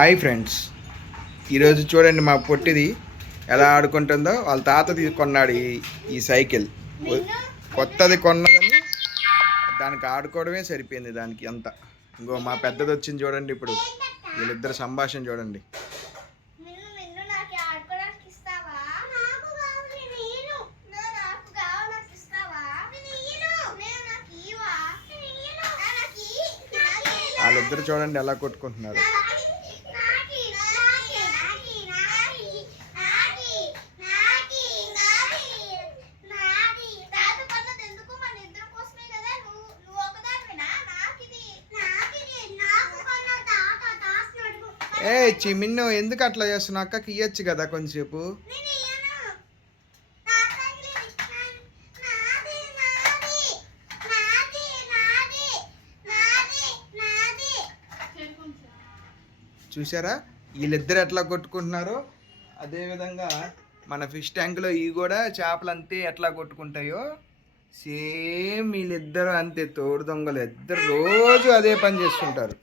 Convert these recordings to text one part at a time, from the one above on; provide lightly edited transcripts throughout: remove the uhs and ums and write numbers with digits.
Hi friends, ఈరోజు చూడండి మా పొట్టిది ఎలా ఆడుకుంటుందో. వాళ్ళ తాత తీసుకున్నాడు ఈ సైకిల్. కొత్తది కొన్నదని దానికి ఆడుకోవడమే సరిపోయింది దానికి అంతా. ఇంకో మా పెద్దది వచ్చింది చూడండి. ఇప్పుడు వీళ్ళిద్దరు సంభాషణ చూడండి. వాళ్ళిద్దరు చూడండి ఎలా కొట్టుకుంటున్నారు. ఏ చిమిన్ను, ఎందుకు అట్లా చేస్తున్నావు? అక్కకి ఇయ్యచ్చు కదా కొంచెంసేపు. చూసారా వీళ్ళిద్దరు ఎట్లా కొట్టుకుంటున్నారో? అదేవిధంగా మన ఫిష్ ట్యాంక్లో ఇవి కూడా చేపలు అంతే ఎట్లా కొట్టుకుంటాయో సేమ్ వీళ్ళిద్దరు అంతే. తోడు దొంగలు ఇద్దరు రోజు అదే పని చేస్తుంటారు.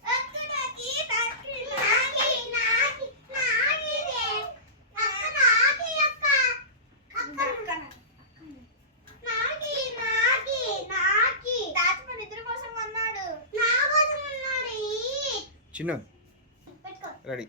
చిన్న రెడీ.